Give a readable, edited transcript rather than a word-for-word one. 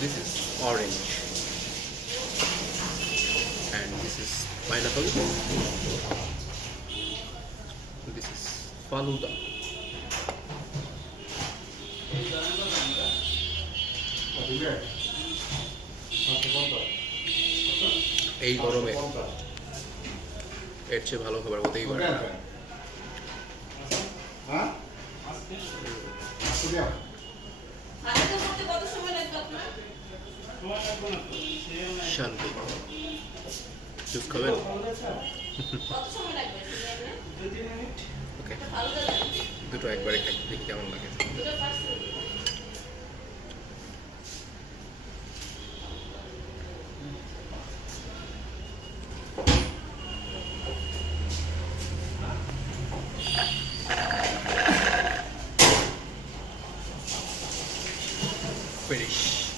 This is orange and this is pineapple. This is faluda. এই গরমে এর চেয়ে ভালো খাবার হতেই পারে না। শান্তি জুস খাবেন? ওকে, দুটো একবারে খাই, দেখি কেমন লাগে। Finish.